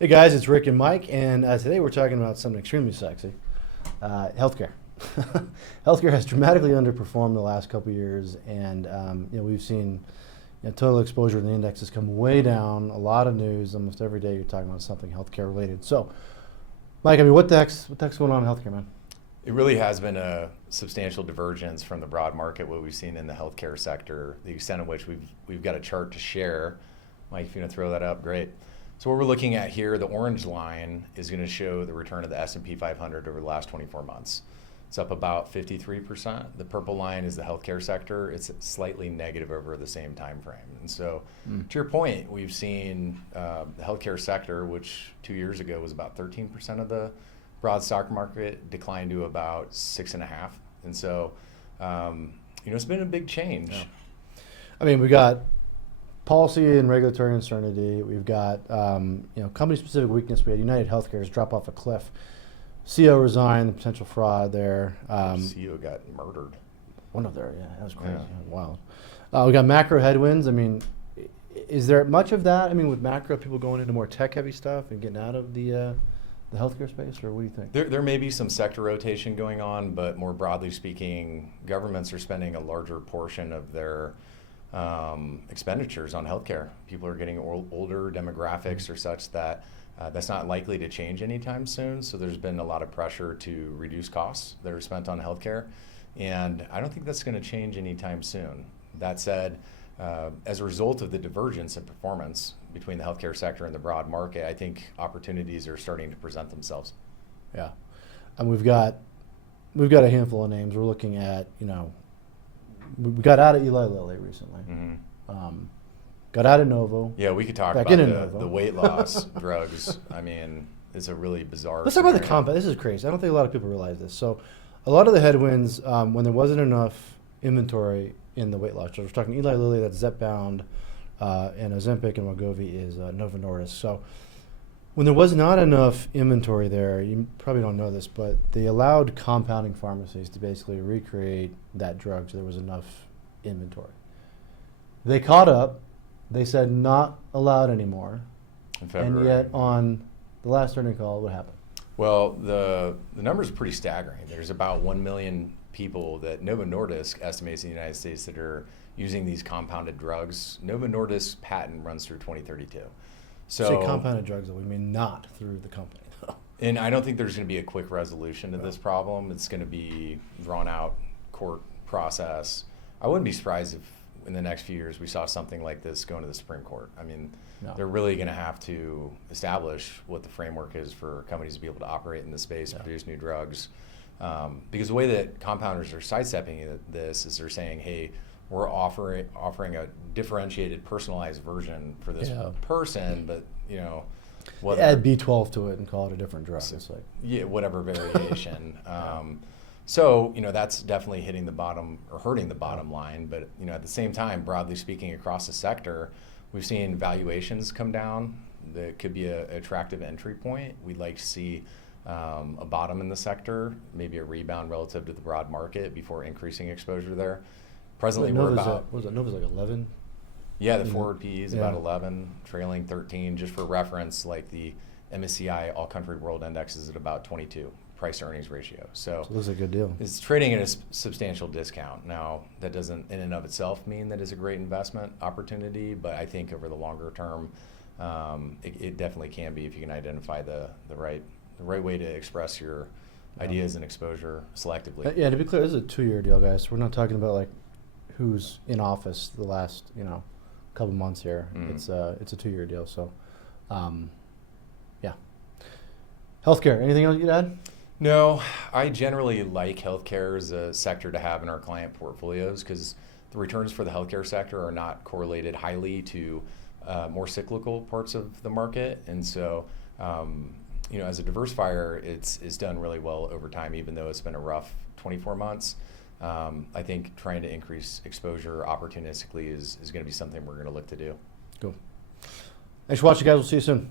Hey guys, it's Rick and Mike, and today we're talking about something extremely sexy, healthcare. Healthcare has dramatically underperformed the last couple of years, and we've seen total exposure in the index has come way down. A lot of news, almost every day you're talking about something healthcare related. So, Mike, what the heck's going on in healthcare, man? It really has been a substantial divergence from the broad market, what we've seen in the healthcare sector, the extent of which we've got a chart to share. Mike, if you're going to throw that up, great. So what we're looking at here, the orange line is going to show the return of the S&P 500 over the last 24 months. It's up about 53%. The purple line is the healthcare sector. It's slightly negative over the same time frame. And so to your point, we've seen the healthcare sector, which 2 years ago was about 13% of the broad stock market, decline to about 6.5. And so, it's been a big change. Yeah. I mean, we got policy and regulatory uncertainty. We've got company-specific weakness. We had United Healthcare's drop off a cliff. CEO resigned, the potential fraud there. CEO got murdered. One of their, that was crazy, wild. We got macro headwinds. I mean, is there much of that? I mean, with macro, people going into more tech-heavy stuff and getting out of the healthcare space, or what do you think? There may be some sector rotation going on, but more broadly speaking, governments are spending a larger portion of their expenditures on healthcare. People are getting older, demographics are such that that's not likely to change anytime soon. So there's been a lot of pressure to reduce costs that are spent on healthcare, and I don't think that's going to change anytime soon. That said, as a result of the divergence in performance between the healthcare sector and the broad market, I think opportunities are starting to present themselves. Yeah, and we've got a handful of names. We're looking at, we got out of Eli Lilly recently. Mm-hmm. Got out of Novo. Yeah, we could talk Back about the weight loss drugs. I mean, it's a really bizarre. Let's talk about the compound. This is crazy. I don't think a lot of people realize this. So, a lot of the headwinds when there wasn't enough inventory in the weight loss drugs. We're talking Eli Lilly, that's Zepbound, and Ozempic and Wegovy is Novo Nordisk. So, when there was not enough inventory there, you probably don't know this, but they allowed compounding pharmacies to basically recreate that drug so there was enough inventory. They caught up. They said not allowed anymore. In February. And yet on the last earnings call, what happened? Well, the numbers are pretty staggering. There's about 1 million people that Novo Nordisk estimates in the United States that are using these compounded drugs. Novo Nordisk's patent runs through 2032. So, say compounded drugs, though, we mean not through the company. And I don't think there's going to be a quick resolution to this problem. It's going to be drawn out court process. I wouldn't be surprised if in the next few years we saw something like this go into the Supreme Court. I mean, they're really going to have to establish what the framework is for companies to be able to operate in this space and produce new drugs. Because the way that compounders are sidestepping this is they're saying, hey, we're offering a differentiated, personalized version for this person, but add B12 to it and call it a different drug. It's like whatever variation. So that's definitely hitting the bottom or hurting the bottom line. But at the same time, broadly speaking, across the sector, we've seen valuations come down. That could be an attractive entry point. We'd like to see a bottom in the sector, maybe a rebound relative to the broad market before increasing exposure there. Presently, we're about Nova's like 11. Yeah, the forward PE is about 11, trailing 13. Just for reference, like the MSCI All Country World Index is at about 22 price to earnings ratio. So it looks like a good deal. It's trading at a substantial discount. Now, that doesn't in and of itself mean that it's a great investment opportunity, but I think over the longer term, it definitely can be if you can identify the right way to express your ideas and exposure selectively. Yeah, to be clear, this is a 2-year deal, guys. We're not talking about like who's in office the last couple months here. It's a 2-year deal. So, healthcare. Anything else you'd add? No, I generally like healthcare as a sector to have in our client portfolios because the returns for the healthcare sector are not correlated highly to more cyclical parts of the market. And so, as a diversifier, it's done really well over time, even though it's been a rough 24 months. I think trying to increase exposure opportunistically is going to be something we're going to look to do. Cool. Thanks for watching, guys. We'll see you soon.